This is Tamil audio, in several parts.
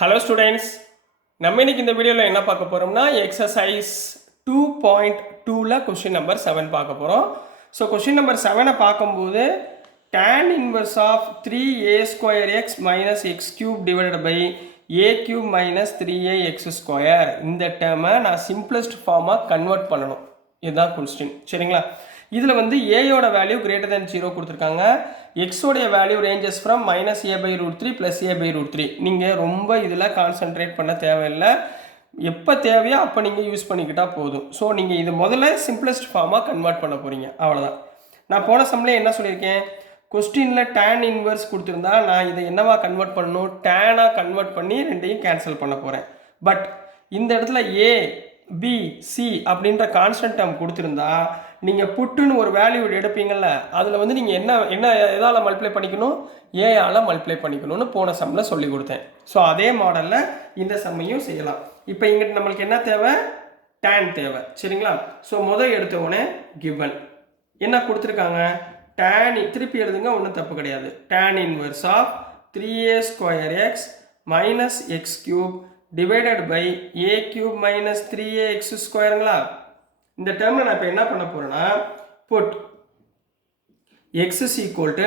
ஹலோ ஸ்டூடெண்ட்ஸ், நம்ம இன்னைக்கு இந்த வீடியோவில் என்ன பார்க்க போகிறோம்னா எக்ஸசைஸ் 2.2ல் கொஸ்டின் நம்பர் 7 பார்க்க போகிறோம். ஸோ கொஸ்டின் நம்பர் 7 பார்க்கும்போது tan inverse of 3a² x minus x cube divided by a cube minus 3ax², இந்த டேர்மை நான் சிம்பிளஸ்ட் ஃபார்மாக கன்வெர்ட் பண்ணணும். இதுதான் கொஸ்டின், சரிங்களா? இதில் வந்து ஏயோட வேல்யூ கிரேட்டர் தேன் 0 கொடுத்துருக்காங்க. எக்ஸோடைய value ranges from -a/√3 + a/√3. நீங்கள் ரொம்ப இதில் கான்சென்ட்ரேட் பண்ண தேவையில்லை. எப்போ தேவையோ அப்போ நீங்கள் யூஸ் பண்ணிக்கிட்டால் போதும். ஸோ நீங்கள் இது முதல்ல சிம்பிளஸ்ட் ஃபார்மாக கன்வெர்ட் பண்ண போகிறீங்க, அவ்வளோதான். நான் போன சம்மில் என்ன சொல்லியிருக்கேன், கொஸ்டினில் tan இன்வர்ஸ் கொடுத்துருந்தா நான் இதை என்னவா கன்வெர்ட் பண்ணணும், டேனாக கன்வெர்ட் பண்ணி ரெண்டையும் கேன்சல் பண்ண போகிறேன். பட் இந்த இடத்துல ஏ பி சி அப்படின்ற கான்ஸ்டன்ட் டேர்ம் கொடுத்துருந்தா நீங்கள் புட்டுன்னு ஒரு வேல்யூ எடுப்பீங்கள்ல, அதில் வந்து நீங்கள் என்ன எதால் மல்டிப்ளை பண்ணிக்கணும், ஏயால் மல்டிப்ளை பண்ணிக்கணும்னு போன சம்மில் சொல்லி கொடுத்தேன். ஸோ அதே மாடலில் இந்த சம்மையும் செய்யலாம். இப்போ இங்கிட்ட நம்மளுக்கு என்ன தேவை, tan தேவை, சரிங்களா? ஸோ முதல் எடுத்தவொடனே கிவன் என்ன கொடுத்துருக்காங்க, tan, திருப்பி எழுதுங்க, ஒன்றும் தப்பு கிடையாது. tan inverse of 3a² x minus x cube divided by a cube minus 3ax²ங்களா? இந்த டேர்மில் நான் இப்போ என்ன பண்ண போகிறேன்னா, put x is equal to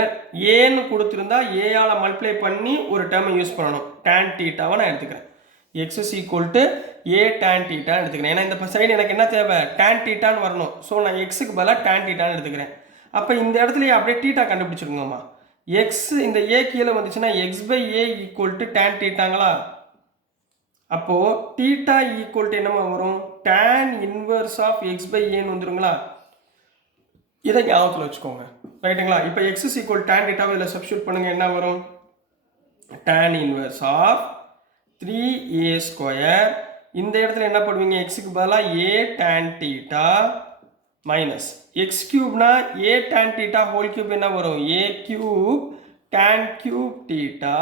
ஏன்னு கொடுத்துருந்தா ஏயால் மல்டிப்ளை பண்ணி ஒரு டேர்மை யூஸ் பண்ணணும். tan தீட்டாவை நான் எடுத்துக்கிறேன். X is equal to A tan தீட்டான்னு எடுத்துக்கிறேன். ஏன்னா இந்த சைடு எனக்கு என்ன தேவை, tan தீட்டான்னு வரணும். ஸோ நான் எக்ஸுக்கு பதிலாக tan தீட்டான்னு எடுத்துக்கிறேன். அப்போ இந்த இடத்துலையே அப்படியே தீட்டா கண்டுபிடிச்சிருங்கம்மா. எக்ஸ் இந்த ஏ கீழே வந்துச்சுன்னா x/a ஈக்குவல் டு tan தீட்டாங்களா? அப்போது தீட்டா ஈக்குவல் டு என்னமா வரும், tan இன்வர்ஸ் ஆஃப் x/aன்னு வந்துருங்களா? இதை ஞாபகத்தில் வச்சுக்கோங்க, ரைட்டுங்களா? இப்போ எக்ஸ் இஸ் ஈக்குவல் tan தீட்டாவை இதில் சப்ஸ்டியூட் பண்ணுங்க, என்ன வரும், tan இன்வர்ஸ் ஆஃப் 3a². இந்த இடத்துல என்ன பண்ணுவீங்க, எக்ஸுக்கு பதிலாக a tan theta minus x கியூப்னா a tan theta whole cube என்ன வரும், a cube tan cube theta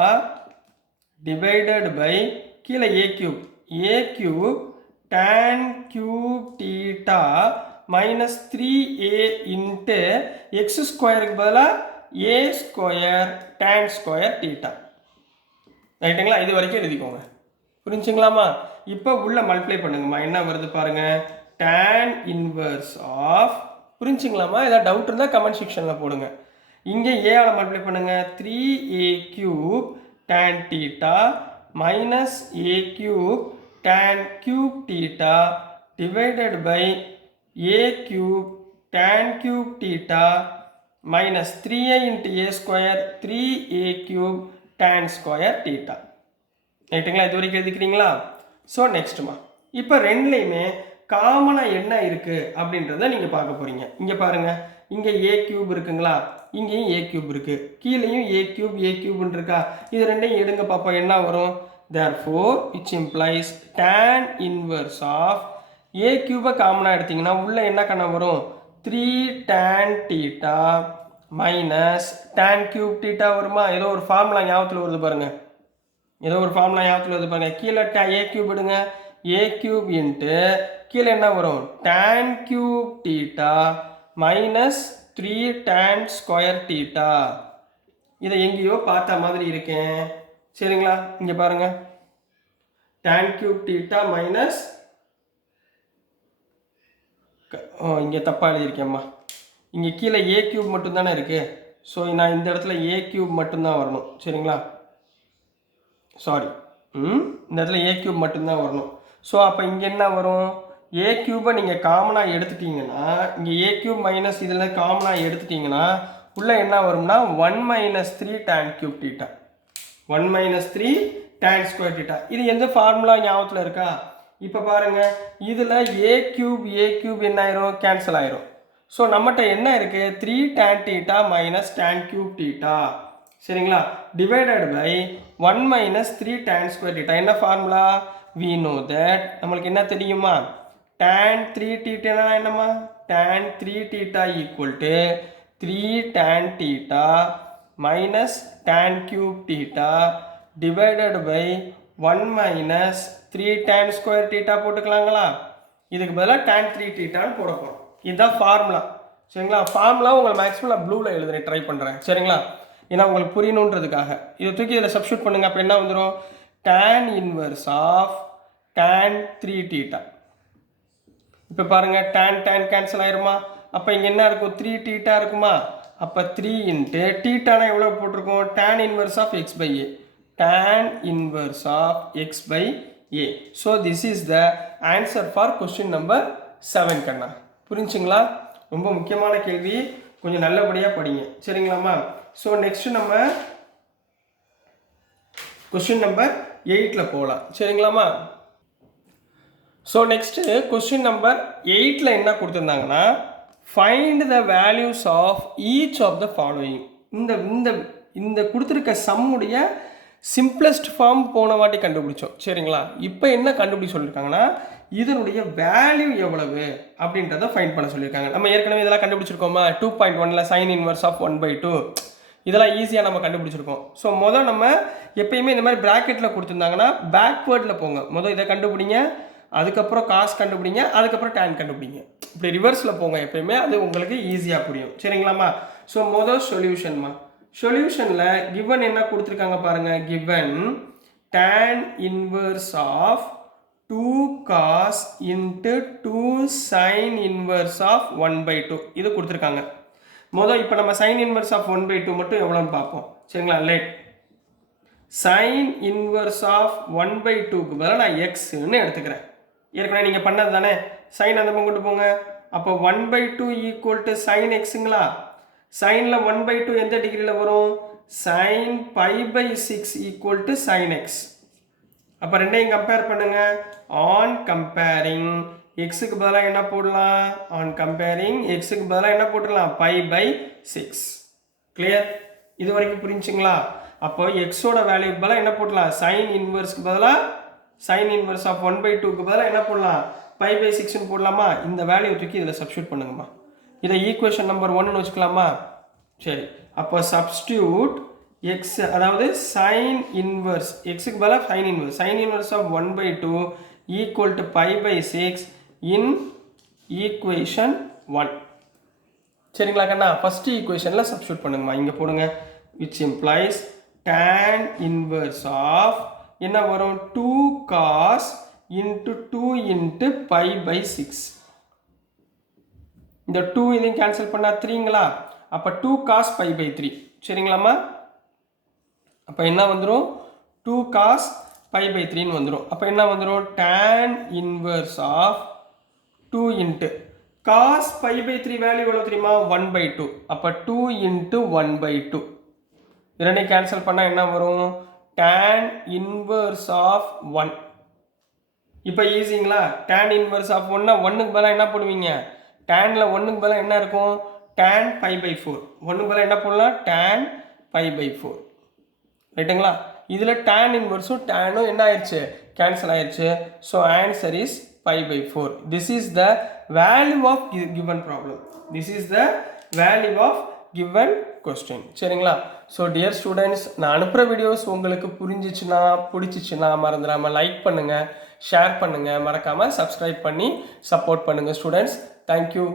divided by கீழே a cube tan cube theta minus 3a into x²க்கு பதிலாக a² tan² தீட்டா, ரைட்டுங்களா? இது வரைக்கும் எழுதிக்கோங்க, புரிஞ்சுங்களாமா? இப்போ உள்ள மல்டிப்ளை பண்ணுங்கம்மா, என்ன வருது பாருங்க, tan இன்வர்ஸ் ஆஃப், புரிஞ்சுங்களாமா? ஏதாவது டவுட் இருந்தால் கமெண்ட் செக்ஷனில் போடுங்க. இங்கே ஏஆல் மல்டிப்ளை பண்ணுங்க, 3a³ tan theta minus a cube tan cube theta divided by a cube tan cube theta minus 3a into a², 3a³ tan² theta, ரைட்டுங்களா? இது வரைக்கும் எழுதிக்கிறீங்களா? ஸோ நெக்ஸ்ட்டுமா, இப்போ ரெண்டுலேயுமே காமனாக என்ன இருக்குது அப்படின்றத நீங்கள் பார்க்க போகிறீங்க. இங்கே பாருங்கள், இங்கே a³ இருக்குங்களா, இங்கேயும் a³ இருக்குது, கீழேயும் a³ இருக்கா? இது ரெண்டையும் எடுங்க பார்ப்போம், என்ன வரும், therefore which implies tan inverse of a³ காமனாக எடுத்திங்கன்னா உள்ளே என்ன கண்ணா வரும், 3 tan theta minus tan cube theta வருமா? ஏதோ ஒரு ஃபார்முலா ஞாபகத்தில் வருது பாருங்கள், கீழே a³ எடுங்க, a³ இன்ட்டு கீழே என்ன வரும், tan cube theta minus 3 tan² theta. இதை எங்கேயோ பார்த்த மாதிரி இருக்கேன், சரிங்களா? இங்கே பாருங்க, tan கியூப் தீட்டா மைனஸ், இங்கே தப்பாக எழுதியிருக்கேம்மா, இங்கே கீழே a³ மட்டும்தானே இருக்குது. ஸோ நான் இந்த இடத்துல a³ மட்டும்தான் வரணும், சரிங்களா? சாரி, இந்த இடத்துல a³ மட்டும்தான் வரணும். ஸோ அப்போ இங்கே என்ன வரும், a³ நீங்கள் காமனாக எடுத்துட்டீங்கன்னா, இங்கே a³ மைனஸ் இதில் காமனாக எடுத்துட்டிங்கன்னா உள்ளே என்ன வரும்னா 1 - 3 tan cube theta, 1 - 3 tan² theta. இது எந்த ஃபார்முலா ஞாபகத்தில் இருக்கா? இப்போ பாருங்கள், இதில் a³ என்ன ஆயிரும், கேன்சல் ஆயிரும். ஸோ நம்மகிட்ட என்ன இருக்குது, 3 tan theta minus tan cube theta, சரிங்களா? Divided by 1 - 3 tan² theta. என்ன ஃபார்முலா, we know that, நம்மளுக்கு என்ன தெரியுமா, tan 3 தீட்டா என்னம்மா, tan 3 theta equal to 3 tan theta minus tan cube theta divided by 1 - 3 tan² theta போட்டுக்கலாங்களா? இதுக்கு பதிலாக tan 3 தீட்டான்னு போட போகிறோம். இதுதான் ஃபார்முலா, சரிங்களா? ஃபார்முலா உங்களுக்கு மேக்ஸிமம் நான் ப்ளூவில் எழுதுறேன், ட்ரை பண்ணுறேன், சரிங்களா? ஏன்னா உங்களுக்கு புரியணுன்றதுக்காக. இதை தூக்கி இதில் சப்ஸ்டியூட் பண்ணுங்கள். அப்போ என்ன வந்துடும், tan inverse of tan 3 theta. இப்போ பாருங்க tan tan கேன்சல் ஆயிருமா? அப்போ இங்கே என்ன இருக்கும்? 3 theta இருக்குமா? அப்போ 3 இன்ட்டு தீட்டானா எவ்வளோ போட்டிருக்கோம்? tan inverse of x by a. Tan inverse of x by a. So this is the answer for question number 7 கண்ணா. புரிஞ்சுங்களா? ரொம்ப முக்கியமான கேள்வி, கொஞ்சம் நல்லபடியாக படிங்க சரிங்களாம்மா? ஸோ நெக்ஸ்ட் நம்ம கொஸ்டின் நம்பர் 8ல் போகலாம் சரிங்களாம்மா? ஸோ நெக்ஸ்ட்டு கொஸ்டின் நம்பர் 8ல் என்ன கொடுத்துருந்தாங்கன்னா, find the values of each of the following. இந்த இந்த இந்த கொடுத்துருக்க சம்முடைய சிம்பிளஸ்ட் ஃபார்ம் போன வாட்டி கண்டுபிடிச்சோம் சரிங்களா? இப்போ என்ன கண்டுபிடிச்சு சொல்லியிருக்காங்கன்னா, இதனுடைய வேல்யூ எவ்வளவு அப்படின்றத ஃபைண்ட் பண்ண சொல்லியிருக்காங்க. நம்ம ஏற்கனவே இதெல்லாம் கண்டுபிடிச்சிருக்கோமா? 2.1ல் சைன் இன்வர்ஸ் ஆஃப் 1/2 இதெல்லாம் ஈஸியாக நம்ம கண்டுபிடிச்சிருக்கோம். ஸோ மொதல் நம்ம எப்பயுமே இந்த மாதிரி ப்ராக்கெட்டில் கொடுத்துருந்தாங்கன்னா பேக்வேர்டில் போங்க. மொதல் இதை கண்டுபிடிங்க, அதுக்கப்புறம் காசு கண்டுபிடிங்க, அதுக்கப்புறம் டேன் கண்டுபிடிங்க. இப்படி ரிவர்ஸில் போங்க எப்பயுமே, அது உங்களுக்கு ஈஸியாக புரியும் சரிங்களாம்மா? ஸோ மொதல் சொல்யூஷன்மா. சொல்யூஷனில் கிவன் என்ன கொடுத்துருக்காங்க பாருங்கள். Given tan inverse of 2 cos into 2 sin inverse of 1/2 இது கொடுத்துருக்காங்க. மொதல் இப்போ நம்ம sin inverse of 1/2 மட்டும் எவ்வளோன்னு பார்ப்போம் சரிங்களா? லெட் sin inverse of 1/2க்கு பதிலாக நான் எக்ஸ்ன்னு எடுத்துக்கிறேன். ஏற்கனவே நீங்கள் பண்ணது தானே, சைன் அந்த பக்கம் கொண்டு போங்க. அப்போ 1/2 ஈக்குவல் டு சைன் எக்ஸுங்களா? சைனில் 1/2 எந்த டிகிரியில் வரும்? sin π/6 equal to sine x. அப்போ ரெண்டையும் கம்பேர் பண்ணுங்க. ஆன் கம்பேரிங் எக்ஸுக்கு பதிலாக என்ன போடலாம்? ஆன் கம்பேரிங் எக்ஸுக்கு பதிலாக என்ன போட்டுடலாம்? π/6. கிளியர்? இது வரைக்கும் புரிஞ்சுங்களா? அப்போ எக்ஸோட வேல்யூக்கு பதிலாக என்ன போடலாம்? சைன் இன்வர்ஸ்க்கு பதிலாக சைன் இன்வர்ஸ் ஆஃப் 1/2க்கு பதிலாக என்ன போடலாம்? π/6ன்னு போடலாமா? இந்த வேல்யூ தூக்கி இதில் சப்ஸ்டியூட் பண்ணுங்கம்மா. இதை ஈக்குவேஷன் நம்பர் 1ன்னு வச்சுக்கலாமா? சரி, அப்போ சப்ஸ்டியூட் எக்ஸ், அதாவது சைன் இன்வர்ஸ் எக்ஸுக்கு பதிலாக sine inverse of 1/2 equal to π/6 in equation 1 சரிங்களா கண்ணா? ஃபர்ஸ்ட் ஈக்குவேஷனில் சப்ஸ்டியூட் பண்ணுங்கம்மா. இங்கே போடுங்க. Which implies tan inverse of என்ன வரும்? 2 cos into 2 into π/6. இந்த 2 இதையும் கேன்சல் பண்ணால் 3ங்களா? அப்போ 2 cos π/3 சரிங்களாம்மா? அப்போ என்ன வந்துடும்? 2 cos π/3ன்னு வந்துடும். அப்போ என்ன வந்துடும்? tan inverse of 2 into cos π/3 value எவ்வளோ தெரியுமா? 1/2. அப்போ 2 இன்ட்டு 1/2 இரண்டையும் கேன்சல் பண்ணால் என்ன வரும்? tan inverse of 1. இப்போ ஈஸிங்களா? tan இன்வர்ஸ் ஆஃப் 1னா 1க்கு பதிலாக என்ன போடுவீங்க? tanல 1க்கு பதிலாக என்ன இருக்கும்? tan π/4. 1க்கு பதிலாக என்ன போடலாம்? tan π/4 ரைட்டுங்களா? இதில் tan இன்வர்ஸும் டேனும் என்ன ஆயிடுச்சு? கேன்சல் ஆயிடுச்சு. So answer is π/4. This is the value of given problem. This is the value of given question சரிங்களா? ஸோ டியர் ஸ்டூடெண்ட்ஸ், நான் அனுப்புகிற வீடியோஸ் உங்களுக்கு புரிஞ்சிச்சுன்னா பிடிச்சிச்சுன்னா மறந்துடாமல் லைக் பண்ணுங்கள், ஷேர் பண்ணுங்கள், மறக்காமல் சப்ஸ்கிரைப் பண்ணி சப்போர்ட் பண்ணுங்கள் ஸ்டூடெண்ட்ஸ். தேங்க்யூ.